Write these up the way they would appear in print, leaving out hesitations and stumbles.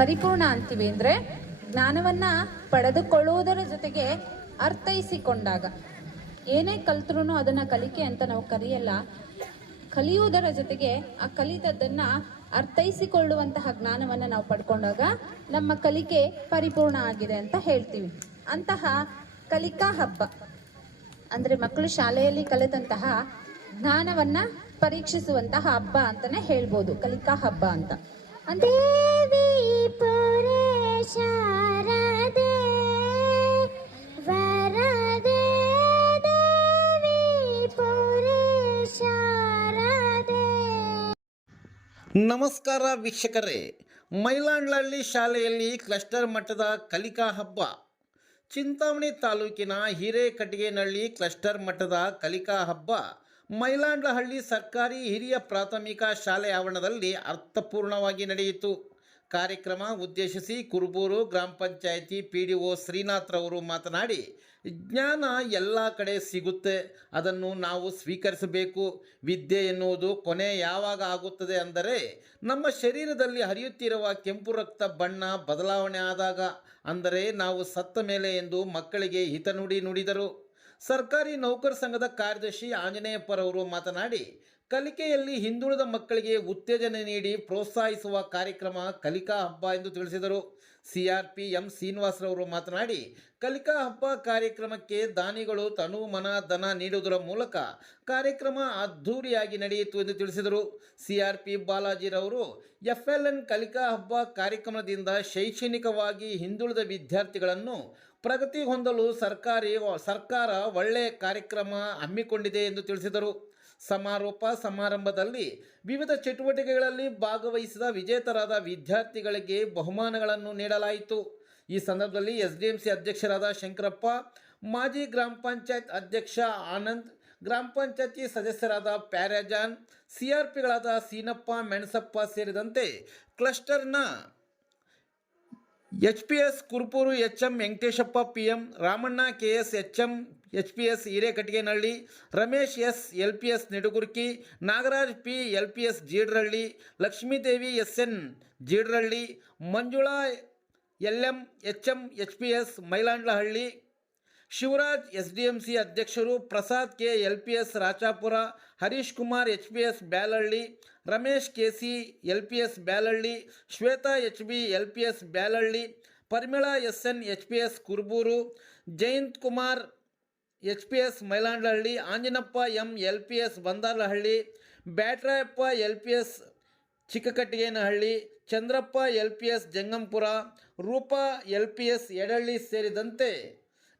ಪರಿಪೂರ್ಣ ಅಂತೀವಿ ಅಂದರೆ ಜ್ಞಾನವನ್ನ ಪಡೆದುಕೊಳ್ಳುವುದರ ಜೊತೆಗೆ ಅರ್ಥೈಸಿಕೊಂಡಾಗ. ಏನೇ ಕಲ್ತ್ರೂ ಅದನ್ನ ಕಲಿಕೆ ಅಂತ ನಾವು ಕರೆಯಲ್ಲ. ಕಲಿಯುವುದರ ಜೊತೆಗೆ ಆ ಕಲಿತದ್ದನ್ನ ಅರ್ಥೈಸಿಕೊಳ್ಳುವಂತಹ ಜ್ಞಾನವನ್ನ ನಾವು ಪಡ್ಕೊಂಡಾಗ ನಮ್ಮ ಕಲಿಕೆ ಪರಿಪೂರ್ಣ ಆಗಿದೆ ಅಂತ ಹೇಳ್ತೀವಿ. ಅಂತಹ ಕಲಿಕಾ ಹಬ್ಬ ಅಂದ್ರೆ ಮಕ್ಕಳು ಶಾಲೆಯಲ್ಲಿ ಕಲಿತಂತಹ ಜ್ಞಾನವನ್ನ ಪರೀಕ್ಷಿಸುವಂತಹ ಹಬ್ಬ ಅಂತಾನೆ ಹೇಳ್ಬೋದು, ಕಲಿಕಾ ಹಬ್ಬ ಅಂತ. ನಮಸ್ಕಾರ ವೀಕ್ಷಕರೇ, ಮೈಲಾಂಡ್ಲಹಳ್ಳಿ ಶಾಲೆಯಲ್ಲಿ ಕ್ಲಸ್ಟರ್ ಮಟ್ಟದ ಕಲಿಕಾ ಹಬ್ಬ. ಚಿಂತಾಮಣಿ ತಾಲೂಕಿನ ಹಿರೇಕಟ್ಟಿಗೆನಹಳ್ಳಿ ಕ್ಲಸ್ಟರ್ ಮಟ್ಟದ ಕಲಿಕಾ ಹಬ್ಬ ಮೈಲಾಂಡ್ಲಹಳ್ಳಿ ಸರ್ಕಾರಿ ಹಿರಿಯ ಪ್ರಾಥಮಿಕ ಶಾಲೆ ಆವರಣದಲ್ಲಿ ಅರ್ಥಪೂರ್ಣವಾಗಿ ನಡೆಯಿತು. ಕಾರ್ಯಕ್ರಮ ಉದ್ದೇಶಿಸಿ ಕುರುಬೂರು ಗ್ರಾಮ ಪಂಚಾಯಿತಿ PDO ಶ್ರೀನಾಥ್ರವರು ಮಾತನಾಡಿ, ಜ್ಞಾನ ಎಲ್ಲ ಕಡೆ ಸಿಗುತ್ತೆ, ಅದನ್ನು ನಾವು ಸ್ವೀಕರಿಸಬೇಕು. ವಿದ್ಯೆ ಎನ್ನುವುದು ಕೊನೆ ಯಾವಾಗ ಆಗುತ್ತದೆ ಅಂದರೆ ನಮ್ಮ ಶರೀರದಲ್ಲಿ ಹರಿಯುತ್ತಿರುವ ಕೆಂಪು ರಕ್ತ ಬಣ್ಣ ಬದಲಾವಣೆ ಆದಾಗ, ಅಂದರೆ ನಾವು ಸತ್ತ ಮೇಲೆ ಎಂದು ಮಕ್ಕಳಿಗೆ ಹಿತನುಡಿ ನುಡಿದರು. ಸರ್ಕಾರಿ ನೌಕರ ಸಂಘದ ಕಾರ್ಯದರ್ಶಿ ಆಂಜನೇಯಪ್ಪರವರು ಮಾತನಾಡಿ, ಕಲಿಕೆಯಲ್ಲಿ ಹಿಂದುಳಿದ ಮಕ್ಕಳಿಗೆ ಉತ್ತೇಜನ ನೀಡಿ ಪ್ರೋತ್ಸಾಹಿಸುವ ಕಾರ್ಯಕ್ರಮ ಕಲಿಕಾ ಹಬ್ಬ ಎಂದು ತಿಳಿಸಿದರು. CRP ಎಂ ಶ್ರೀನಿವಾಸರವರು ಮಾತನಾಡಿ, ಕಲಿಕಾ ಹಬ್ಬ ಕಾರ್ಯಕ್ರಮಕ್ಕೆ ದಾನಿಗಳು ತನು ಮನ ಧನ ನೀಡುವುದರ ಮೂಲಕ ಕಾರ್ಯಕ್ರಮ ಅದ್ಧೂರಿಯಾಗಿ ನಡೆಯಿತು ಎಂದು ತಿಳಿಸಿದರು. CRP ಬಾಲಾಜಿರವರು FLN ಕಲಿಕಾ ಹಬ್ಬ ಕಾರ್ಯಕ್ರಮದಿಂದ ಶೈಕ್ಷಣಿಕವಾಗಿ ಹಿಂದುಳಿದ ವಿದ್ಯಾರ್ಥಿಗಳನ್ನು ಪ್ರಗತಿ ಹೊಂದಲು ಸರ್ಕಾರ ಒಳ್ಳೆಯ ಕಾರ್ಯಕ್ರಮ ಹಮ್ಮಿಕೊಂಡಿದೆ ಎಂದು ತಿಳಿಸಿದರು. ಸಮಾರೋಪ ಸಮಾರಂಭದಲ್ಲಿ ವಿವಿಧ ಚಟುವಟಿಕೆಗಳಲ್ಲಿ ಭಾಗವಹಿಸಿದ ವಿಜೇತರಾದ ವಿದ್ಯಾರ್ಥಿಗಳಿಗೆ ಬಹುಮಾನಗಳನ್ನು ನೀಡಲಾಯಿತು. ಈ ಸಂದರ್ಭದಲ್ಲಿ SDMC ಅಧ್ಯಕ್ಷರಾದ ಶಂಕರಪ್ಪ, ಮಾಜಿ ಗ್ರಾಮ ಪಂಚಾಯತ್ ಅಧ್ಯಕ್ಷ ಆನಂದ್, ಗ್ರಾಮ ಪಂಚಾಯತಿ ಸದಸ್ಯರಾದ ಪ್ಯಾರ್ಯಾಜಾನ್, CRPಗಳಾದ ಸೀನಪ್ಪ, ಮೆಣಸಪ್ಪ ಸೇರಿದಂತೆ ಕ್ಲಸ್ಟರ್ನ HPS ಕುರುಪೂರು HM Venkateshappa PM, Ramanna KS HM HPS ಹಿರೇಕಟ್ಟಿಗೆನಹಳ್ಳಿ, Ramesh S LPS ನಿಡುಗುರ್ಕಿ, Nagaraj P LPS ಜೀಡ್ರಹಳ್ಳಿ, Lakshmidevi SN ಜೀಡ್ರಹಳ್ಳಿ, Manjula LM HM HPS Mylandlahalli, Shivraj SDMC ಅಧ್ಯಕ್ಷರು, Prasad K LPS ರಾಚಾಪುರ, Harish Kumar HPS Byalahalli, Ramesh KC LPS Byalahalli, Shweta HB LPS Byalahalli, ಪರಿಮಳಾ SN HPS Kuruburu, Jayant Kumar HPS Mylandlahalli, Anjanappa M LPS ಬಂದಾರ್ಲಹಳ್ಳಿ, ಬ್ಯಾಟ್ರಾಯಪ್ಪ LPS ಚಿಕ್ಕಕಟ್ಟಿಗೆನಹಳ್ಳಿ, Chandrappa LPS ಜಂಗಂಪುರ, Roopa LPS Edahalli ಸೇರಿದಂತೆ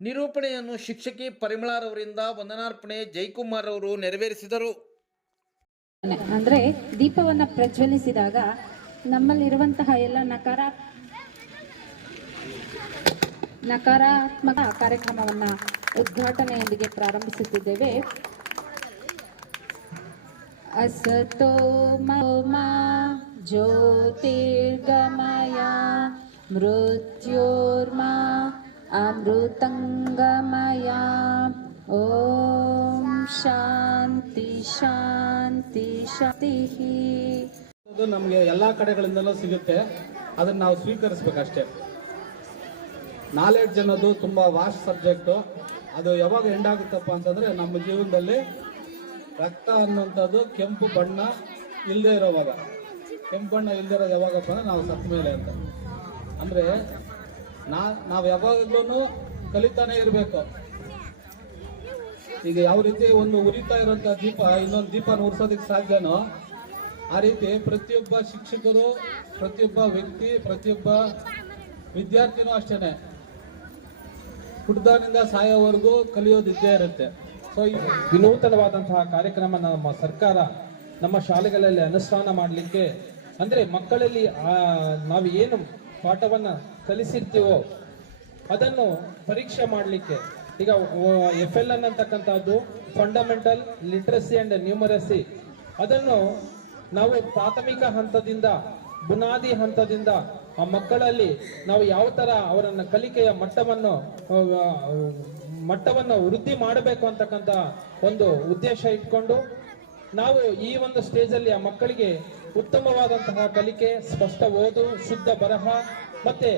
ನಿರೂಪಣೆಯನ್ನು ಶಿಕ್ಷಕಿ ಪರಿಮಳಾರವರಿಂದ ವಂದನಾರ್ಪಣೆ ಜಯಕುಮಾರ್ ಅವರು ನೆರವೇರಿಸಿದರು. ಅಂದ್ರೆ ದೀಪವನ್ನ ಪ್ರಜ್ವಲಿಸಿದಾಗ ನಮ್ಮಲ್ಲಿರುವಂತಹ ಎಲ್ಲ ನಕಾರಾತ್ಮಕ ಕಾರ್ಯಕ್ರಮವನ್ನ ಉದ್ಘಾಟನೆಯೊಂದಿಗೆ ಪ್ರಾರಂಭಿಸುತ್ತಿದ್ದೇವೆ. ಅಸತೋ ಮಾ ಜ್ಯೋತಿರ್ಗಮಯ ಮೃತ್ಯೋರ್ಮಾ ಅಮೃತಂಗಮಯ. ಓಂ ಶಾಂತಿ ಶಾಂತಿ ಶಾಂತಿ. ಅದು ನಮಗೆ ಎಲ್ಲ ಕಡೆಗಳಿಂದಲೂ ಸಿಗುತ್ತೆ, ಅದನ್ನು ನಾವು ಸ್ವೀಕರಿಸ್ಬೇಕಷ್ಟೇ. ನಾಲೆಡ್ಜ್ ಅನ್ನೋದು ತುಂಬ ವಾಸ್ಟ್ ಸಬ್ಜೆಕ್ಟು. ಅದು ಯಾವಾಗ ಎಂಡ್ ಆಗುತ್ತಪ್ಪ ಅಂತಂದರೆ ನಮ್ಮ ಜೀವನದಲ್ಲಿ ರಕ್ತ ಅನ್ನುವಂಥದ್ದು ಕೆಂಪು ಬಣ್ಣ ಇಲ್ಲದೆ ಇರೋವಾಗ. ಕೆಂಪು ಬಣ್ಣ ಇಲ್ಲದೆ ಇರೋದು ಯಾವಾಗಪ್ಪ ಅಂದರೆ ನಾವು ಸತ್ತ ಮೇಲೆ ಅಂತ. ಅಂದರೆ ನಾವು ಯಾವಾಗಲೂ ಕಲಿತಾನೆ ಇರಬೇಕು. ಈಗ ಯಾವ ರೀತಿ ಒಂದು ಉರಿತಾ ಇರೋಂಥ ದೀಪ ಇನ್ನೊಂದು ದೀಪನ ಉರಿಸೋದಕ್ಕೆ ಸಾಧ್ಯನೋ ಆ ರೀತಿ ಪ್ರತಿಯೊಬ್ಬ ಶಿಕ್ಷಕರು, ಪ್ರತಿಯೊಬ್ಬ ವ್ಯಕ್ತಿ, ಪ್ರತಿಯೊಬ್ಬ ವಿದ್ಯಾರ್ಥಿನೂ ಅಷ್ಟೇ ಹುಟ್ಟದಾನಿಂದ ಸಾಯೋವರೆಗೂ ಕಲಿಯೋದಿದ್ದೇ ಇರುತ್ತೆ. ಸೊ ವಿನೂತನವಾದಂತಹ ಕಾರ್ಯಕ್ರಮ ನಮ್ಮ ಸರ್ಕಾರ ನಮ್ಮ ಶಾಲೆಗಳಲ್ಲಿ ಅನುಷ್ಠಾನ ಮಾಡಲಿಕ್ಕೆ, ಅಂದರೆ ಮಕ್ಕಳಲ್ಲಿ ನಾವು ಏನು ಪಾಠವನ್ನು ಕಲಿಸಿರ್ತೀವೋ ಅದನ್ನು ಪರೀಕ್ಷೆ ಮಾಡಲಿಕ್ಕೆ. ಈಗ FLN ಅಂತಕ್ಕಂಥದ್ದು ಫಂಡಮೆಂಟಲ್ ಲಿಟ್ರಸಿ ಆ್ಯಂಡ್ ನ್ಯೂಮರಸಿ, ಅದನ್ನು ನಾವು ಪ್ರಾಥಮಿಕ ಹಂತದಿಂದ ಬುನಾದಿ ಹಂತದಿಂದ ಆ ಮಕ್ಕಳಲ್ಲಿ ನಾವು ಯಾವ ಥರ ಅವರನ್ನು ಕಲಿಕೆಯ ಮಟ್ಟವನ್ನು ವೃದ್ಧಿ ಮಾಡಬೇಕು ಅಂತಕ್ಕಂಥ ಒಂದು ಉದ್ದೇಶ ಇಟ್ಕೊಂಡು ನಾವು ಈ ಒಂದು ಸ್ಟೇಜಲ್ಲಿ ಆ ಮಕ್ಕಳಿಗೆ ಉತ್ತಮವಾದಂತಹ ಕಲಿಕೆ, ಸ್ಪಷ್ಟ ಓದು, ಶುದ್ಧ ಬರಹ ಮತ್ತೆ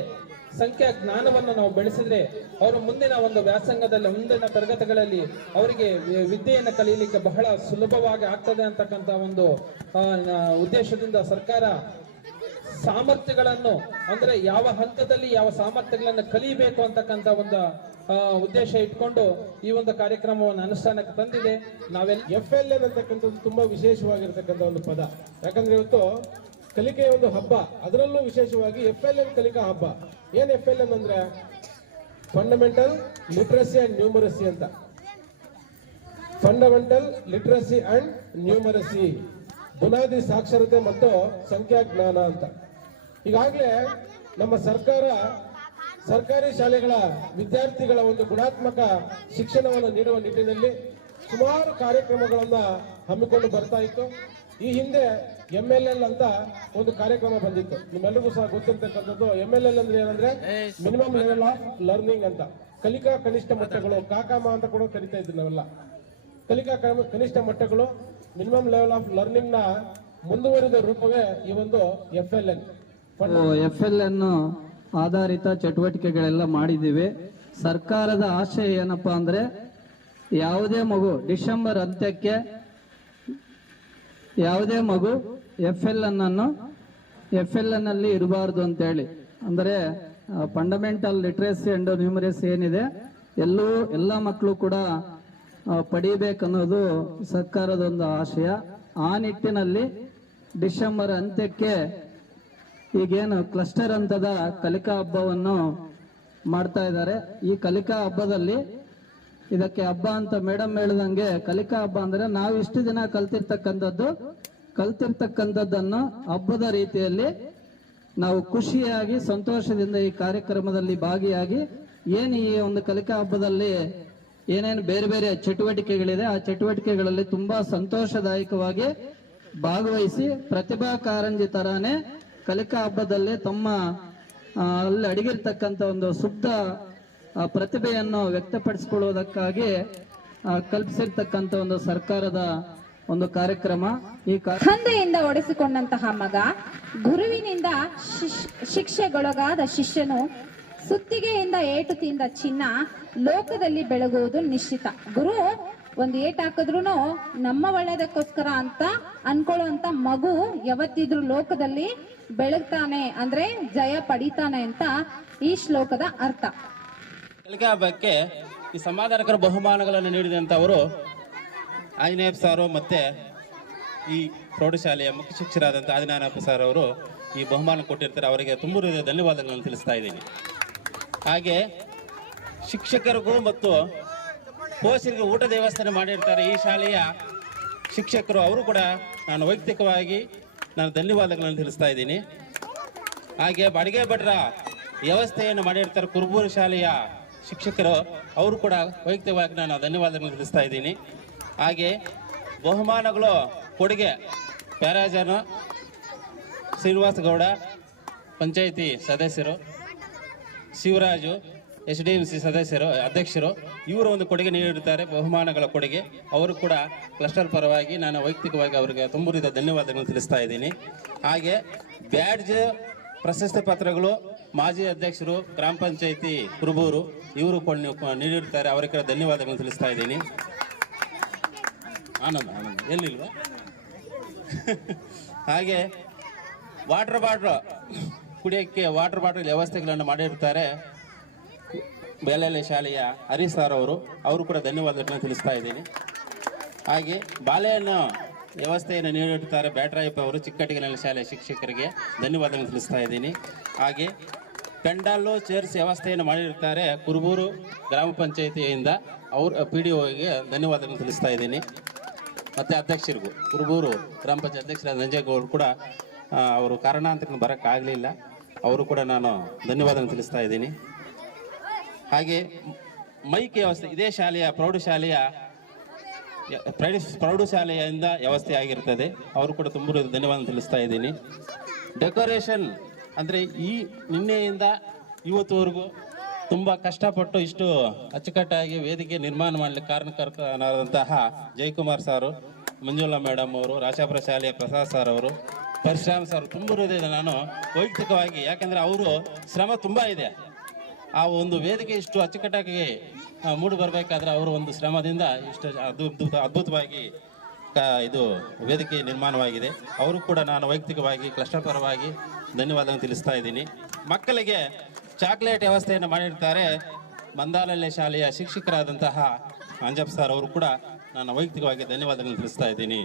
ಸಂಖ್ಯಾ ಜ್ಞಾನವನ್ನು ನಾವು ಬೆಳೆಸಿದ್ರೆ ಅವರು ಮುಂದಿನ ಒಂದು ವ್ಯಾಸಂಗದಲ್ಲಿ, ಮುಂದಿನ ತರಗತಿಗಳಲ್ಲಿ ಅವರಿಗೆ ವಿದ್ಯೆಯನ್ನು ಕಲಿಯಲಿಕ್ಕೆ ಬಹಳ ಸುಲಭವಾಗಿ ಆಗ್ತದೆ ಅಂತಕ್ಕಂಥ ಒಂದು ಉದ್ದೇಶದಿಂದ ಸರ್ಕಾರ ಸಾಮರ್ಥ್ಯಗಳನ್ನು, ಅಂದ್ರೆ ಯಾವ ಹಂತದಲ್ಲಿ ಯಾವ ಸಾಮರ್ಥ್ಯಗಳನ್ನು ಕಲಿಯಬೇಕು ಅಂತಕ್ಕಂಥ ಒಂದು ಉದ್ದೇಶ ಇಟ್ಕೊಂಡು ಈ ಒಂದು ಕಾರ್ಯಕ್ರಮವನ್ನು ಅನುಷ್ಠಾನಕ್ಕೆ ತಂದಿದೆ. ನಾವೆಲ್ಲ FLN ಅಂತಕ್ಕಂಥದ್ದು ತುಂಬಾ ವಿಶೇಷವಾಗಿರ್ತಕ್ಕಂಥ ಒಂದು ಪದ. ಯಾಕಂದ್ರೆ ಇವತ್ತು ಕಲಿಕೆಯ ಒಂದು ಹಬ್ಬ, ಅದರಲ್ಲೂ ವಿಶೇಷವಾಗಿ FLN ಕಲಿಕಾ ಹಬ್ಬ. ಏನ್ FLN ಅಂದ್ರೆ ಫಂಡಮೆಂಟಲ್ ಲಿಟ್ರಸಿ ಅಂಡ್ ನ್ಯೂಮರಸಿ ಅಂತ. ಫಂಡಮೆಂಟಲ್ ಲಿಟ್ರಸಿ ಅಂಡ್ ನ್ಯೂಮರಸಿ, ಬುನಾದಿ ಸಾಕ್ಷರತೆ ಮತ್ತು ಸಂಖ್ಯಾಜ್ಞಾನ ಅಂತ. ಈಗಾಗಲೇ ನಮ್ಮ ಸರ್ಕಾರಿ ಶಾಲೆಗಳ ವಿದ್ಯಾರ್ಥಿಗಳ ಒಂದು ಗುಣಾತ್ಮಕ ಶಿಕ್ಷಣವನ್ನು ನೀಡುವ ನಿಟ್ಟಿನಲ್ಲಿ ಸುಮಾರು ಕಾರ್ಯಕ್ರಮಗಳನ್ನ ಹಮ್ಮಿಕೊಂಡು ಬರ್ತಾ ಇತ್ತು. ಈ ಹಿಂದೆ MLL ಅಂತ ಒಂದು ಕಾರ್ಯಕ್ರಮ ಬಂದಿತ್ತು, ನಿಮ್ಮೆಲ್ಲರಿಗೂ ಸಹ ಗೊತ್ತಿರ್ತಕ್ಕಂಥದ್ದು. MLL ಅಂದ್ರೆ ಏನಂದ್ರೆ ಮಿನಿಮಮ್ ಲೆವೆಲ್ ಆಫ್ ಲರ್ನಿಂಗ್ ಅಂತ. ಕಲಿಕಾ ಕನಿಷ್ಠ ಮಟ್ಟಗಳು, ಕಾಕಾಮ ಅಂತ ಕೂಡ ಕರಿತಾ ಇದ್ವಿ ನಾವೆಲ್ಲ. ಕಲಿಕಾ ಕನಿಷ್ಠ ಮಟ್ಟಗಳು, ಮಿನಿಮಮ್ ಲೆವೆಲ್ ಆಫ್ ಲರ್ನಿಂಗ್ ನ ಮುಂದುವರಿದ ರೂಪವೇ ಈ ಒಂದು FLN. FLN ಆಧಾರಿತ ಚಟುವಟಿಕೆಗಳೆಲ್ಲ ಮಾಡಿದ್ದೀವಿ. ಸರ್ಕಾರದ ಆಶಯ ಏನಪ್ಪಾ ಅಂದ್ರೆ ಯಾವುದೇ ಮಗು ಡಿಸೆಂಬರ್ ಅಂತ್ಯಕ್ಕೆ ಯಾವುದೇ ಮಗು FLN ಅಲ್ಲಿ ಇರಬಾರ್ದು ಅಂತೇಳಿ, ಅಂದ್ರೆ ಫಂಡಮೆಂಟಲ್ ಲಿಟ್ರಸಿ ಅಂಡ್ ನ್ಯೂಮರಸಿ ಏನಿದೆ ಎಲ್ಲ ಮಕ್ಕಳು ಕೂಡ ಪಡಿಬೇಕನ್ನೋದು ಸರ್ಕಾರದ ಒಂದು ಆಶಯ. ಆ ನಿಟ್ಟಿನಲ್ಲಿ ಡಿಸೆಂಬರ್ ಅಂತ್ಯಕ್ಕೆ ಈಗೇನು ಕ್ಲಸ್ಟರ್ ಹಂತದ ಕಲಿಕಾ ಹಬ್ಬವನ್ನು ಮಾಡ್ತಾ ಇದ್ದಾರೆ. ಈ ಕಲಿಕಾ ಹಬ್ಬದಲ್ಲಿ, ಇದಕ್ಕೆ ಹಬ್ಬ ಅಂತ ಮೇಡಮ್ ಹೇಳಿದಂಗೆ, ಕಲಿಕಾ ಹಬ್ಬ ಅಂದ್ರೆ ನಾವು ಇಷ್ಟು ದಿನ ಕಲ್ತಿರ್ತಕ್ಕಂಥದ್ದನ್ನು ಹಬ್ಬದ ರೀತಿಯಲ್ಲಿ ನಾವು ಖುಷಿಯಾಗಿ ಸಂತೋಷದಿಂದ ಈ ಕಾರ್ಯಕ್ರಮದಲ್ಲಿ ಭಾಗಿಯಾಗಿ ಏನು ಈ ಒಂದು ಕಲಿಕಾ ಹಬ್ಬದಲ್ಲಿ ಏನೇನು ಬೇರೆ ಬೇರೆ ಚಟುವಟಿಕೆಗಳಿದೆ ಆ ಚಟುವಟಿಕೆಗಳಲ್ಲಿ ತುಂಬಾ ಸಂತೋಷದಾಯಕವಾಗಿ ಭಾಗವಹಿಸಿ ಪ್ರತಿಭಾ ಕಾರಂಜಿ ತರಾನೇ ಕಲಿಕಾ ಹಬ್ಬದಲ್ಲಿ ತಮ್ಮ ಅಲ್ಲಿ ಅಡಗಿರ್ತಕ್ಕಂಥ ಒಂದು ಶುದ್ಧ ಪ್ರತಿಭೆಯನ್ನು ವ್ಯಕ್ತಪಡಿಸಿಕೊಳ್ಳುವುದಕ್ಕಾಗಿ ಕಲ್ಪಿಸಿರ್ತಕ್ಕಂಥ ಒಂದು ಸರ್ಕಾರದ ಒಂದು ಕಾರ್ಯಕ್ರಮ. ಈ ತಂದೆಯಿಂದ ಒಡೆಸಿಕೊಂಡಂತಹ ಮಗ, ಗುರುವಿನಿಂದ ಶಿಕ್ಷೆಗೊಳಗಾದ ಶಿಷ್ಯನು, ಸುತ್ತಿಗೆಯಿಂದ ಏಟು ತಿಂದ ಚಿನ್ನ ಲೋಕದಲ್ಲಿ ಬೆಳಗುವುದು ನಿಶ್ಚಿತ. ಗುರು ಒಂದ್ ಏಟ್ ಹಾಕಿದ್ರು ನಮ್ಮ ಒಳ್ಳೇದಕ್ಕೋಸ್ಕರ ಅಂತ ಅನ್ಕೊಳ್ಳುವಂತ ಮಗು ಯಾವತ್ತಿದ್ರು ಲೋಕದಲ್ಲಿ ಬೆಳಗ್ತಾನೆ, ಅಂದ್ರೆ ಜಯ ಪಡಿತಾನೆ ಅಂತ ಈ ಶ್ಲೋಕದ ಅರ್ಥ. ಕಲಿಕಾ ಹಬ್ಬಕ್ಕೆ ಈ ಸಮಾಧಾನಕರ ಬಹುಮಾನಗಳನ್ನು ನೀಡಿದಂಥವರು ಆಂಜನೇಯಪ್ಪ ಸಾರು ಮತ್ತೆ ಈ ಪ್ರೌಢಶಾಲೆಯ ಮುಖ್ಯ ಶಿಕ್ಷಕರಾದಂಥ ಆದಿನಾರಾಯಣಪ್ಪ ಸರ್ ಅವರು ಈ ಬಹುಮಾನ ಕೊಟ್ಟಿರ್ತಾರೆ. ಅವರಿಗೆ ತುಂಬ ಧನ್ಯವಾದಗಳನ್ನು ತಿಳಿಸ್ತಾ ಇದ್ದೀನಿ. ಹಾಗೆ ಶಿಕ್ಷಕರಿಗೂ ಮತ್ತು ಪೋಷಕರಿಗೆ ಊಟದ ವ್ಯವಸ್ಥೆ ಮಾಡಿರ್ತಾರೆ ಈ ಶಾಲೆಯ ಶಿಕ್ಷಕರು, ಅವರು ಕೂಡ ನಾನು ವೈಯಕ್ತಿಕವಾಗಿ ಧನ್ಯವಾದಗಳನ್ನು ತಿಳಿಸ್ತಾ ಇದ್ದೀನಿ. ಹಾಗೆ ಬಾಡಿಗೆ ಭಟ್ರ ವ್ಯವಸ್ಥೆಯನ್ನು ಮಾಡಿರ್ತಾರೆ ಕುರುಬೂರು ಶಾಲೆಯ ಶಿಕ್ಷಕರು, ಅವರು ಕೂಡ ವೈಯಕ್ತಿಕವಾಗಿ ನಾನು ಧನ್ಯವಾದಗಳನ್ನು ತಿಳಿಸ್ತಾ ಇದ್ದೀನಿ. ಹಾಗೆ ಬಹುಮಾನಗಳು ಕೊಡುಗೆ ಪ್ಯಾರಾಜನು ಶ್ರೀನಿವಾಸ ಗೌಡ, ಪಂಚಾಯಿತಿ ಸದಸ್ಯರು, ಶಿವರಾಜು SDMC ಸದಸ್ಯರು, ಅಧ್ಯಕ್ಷರು, ಇವರು ಒಂದು ಕೊಡುಗೆ ನೀಡಿರುತ್ತಾರೆ, ಬಹುಮಾನಗಳ ಕೊಡುಗೆ. ಅವರು ಕೂಡ ಕ್ಲಸ್ಟರ್ ಪರವಾಗಿ ನಾನು ವೈಯಕ್ತಿಕವಾಗಿ ಅವರಿಗೆ ತುಂಬುರಿದ ಧನ್ಯವಾದಗಳನ್ನು ತಿಳಿಸ್ತಾ ಇದ್ದೀನಿ. ಹಾಗೆ ಬ್ಯಾಡ್ಜ್, ಪ್ರಶಸ್ತಿ ಪತ್ರಗಳು ಮಾಜಿ ಅಧ್ಯಕ್ಷರು ಗ್ರಾಮ ಪಂಚಾಯಿತಿ ಕುರುಬೂರು ಇವರು ನೀಡಿರ್ತಾರೆ, ಅವರಿಗೆ ಧನ್ಯವಾದಗಳನ್ನು ತಿಳಿಸ್ತಾ ಇದ್ದೀನಿ. ಆನಂದ ಎಲ್ಲಿಲ್ವಾ? ಹಾಗೆ ವಾಟರ್ ಬಾಟ್ಲ್ ಕುಡಿಯೋಕ್ಕೆ ವಾಟರ್ ಬಾಟಲ್ ವ್ಯವಸ್ಥೆಗಳನ್ನು ಮಾಡಿರ್ತಾರೆ ಬೇಲೆಲೆ ಶಾಲೆಯ ಹರೀಶ್ ಸರ್ ಅವರು ಕೂಡ ಧನ್ಯವಾದಗಳನ್ನು ತಿಳಿಸ್ತಾ ಇದ್ದೀನಿ. ಹಾಗೆ ಬಾಳೆಹಣ್ಣು ವ್ಯವಸ್ಥೆಯನ್ನು ನೀಡಿರ್ತಾರೆ ಬ್ಯಾಟ್ರಾಯಪ್ಪ ಅವರು, ಚಿಕ್ಕಟ್ಟಿಗೆನಲ್ಲಿ ಶಾಲೆಯ ಶಿಕ್ಷಕರಿಗೆ ಧನ್ಯವಾದಗಳನ್ನು ತಿಳಿಸ್ತಾ ಇದ್ದೀನಿ. ಹಾಗೆ ಪೆಂಡಾಲು ಚೇರ್ಸ್ ವ್ಯವಸ್ಥೆಯನ್ನು ಮಾಡಿರ್ತಾರೆ ಕುರುಬೂರು ಗ್ರಾಮ ಪಂಚಾಯಿತಿಯಿಂದ, ಅವ್ರ PDOಗೆ ಧನ್ಯವಾದಗಳನ್ನು ತಿಳಿಸ್ತಾ ಇದ್ದೀನಿ. ಮತ್ತು ಅಧ್ಯಕ್ಷರಿಗೂ ಕುರುಬೂರು ಗ್ರಾಮ ಪಂಚಾಯತ್ ಅಧ್ಯಕ್ಷರಾದ ನಂಜೇಗೌಡರು ಕೂಡ ಅವರು ಕಾರಣಾಂತರಕ್ಕೆ ಬರೋಕ್ಕಾಗಲಿಲ್ಲ, ಅವರು ಕೂಡ ನಾನು ಧನ್ಯವಾದಗಳನ್ನು ತಿಳಿಸ್ತಾ ಇದ್ದೀನಿ. ಹಾಗೆ ಮೈಕ್ ವ್ಯವಸ್ಥೆ ಇದೇ ಶಾಲೆಯ ಪ್ರೌಢಶಾಲೆಯಿಂದ ವ್ಯವಸ್ಥೆ ಆಗಿರ್ತದೆ, ಅವರು ಕೂಡ ತುಂಬ ಧನ್ಯವಾದ ತಿಳಿಸ್ತಾ ಇದ್ದೀನಿ. ಡೆಕೋರೇಷನ್ ಅಂದರೆ ಈ ನಿನ್ನೆಯಿಂದ ಇವತ್ತುವರೆಗೂ ತುಂಬ ಕಷ್ಟಪಟ್ಟು ಇಷ್ಟು ಅಚ್ಚುಕಟ್ಟಾಗಿ ವೇದಿಕೆ ನಿರ್ಮಾಣ ಮಾಡಲಿಕ್ಕೆ ಕಾರಣಕರ್ತನಾದಂತಹ ಜಯಕುಮಾರ್ ಸಾರು, ಮಂಜುಳಾ ಮೇಡಮ್ ಅವರು, ರಾಜಾಪುರ ಶಾಲೆಯ ಪ್ರಸಾದ್ ಸರ್ ಅವರು, ಪರಶುರಾಮ್ ಸರ್, ತುಂಬ ಹೃದಯದ ನಾನು ವೈಯಕ್ತಿಕವಾಗಿ, ಯಾಕಂದರೆ ಅವರು ಶ್ರಮ ತುಂಬ ಇದೆ. ಆ ಒಂದು ವೇದಿಕೆ ಇಷ್ಟು ಅಚ್ಚುಕಟ್ಟಾಗಿ ಮೂಡಿ ಬರಬೇಕಾದ್ರೆ ಅವರು ಒಂದು ಶ್ರಮದಿಂದ ಇಷ್ಟು ಅದ್ಭುತವಾಗಿ ಇದು ವೇದಿಕೆ ನಿರ್ಮಾಣವಾಗಿದೆ. ಅವರು ಕೂಡ ನಾನು ವೈಯಕ್ತಿಕವಾಗಿ ಕ್ಲಸ್ಟರ್ ಪರವಾಗಿ ಧನ್ಯವಾದಗಳನ್ನು ತಿಳಿಸ್ತಾ ಇದ್ದೀನಿ. ಮಕ್ಕಳಿಗೆ ಚಾಕ್ಲೇಟ್ ವ್ಯವಸ್ಥೆಯನ್ನು ಮಾಡಿರ್ತಾರೆ ಮಂದಾಲಲ್ಲೆ ಶಾಲೆಯ ಶಿಕ್ಷಕರಾದಂತಹ ಅಂಜಪ್ಪ ಸರ್ ಅವರು ಕೂಡ ನಾನು ವೈಯಕ್ತಿಕವಾಗಿ ಧನ್ಯವಾದಗಳನ್ನು ತಿಳಿಸ್ತಾ ಇದ್ದೀನಿ.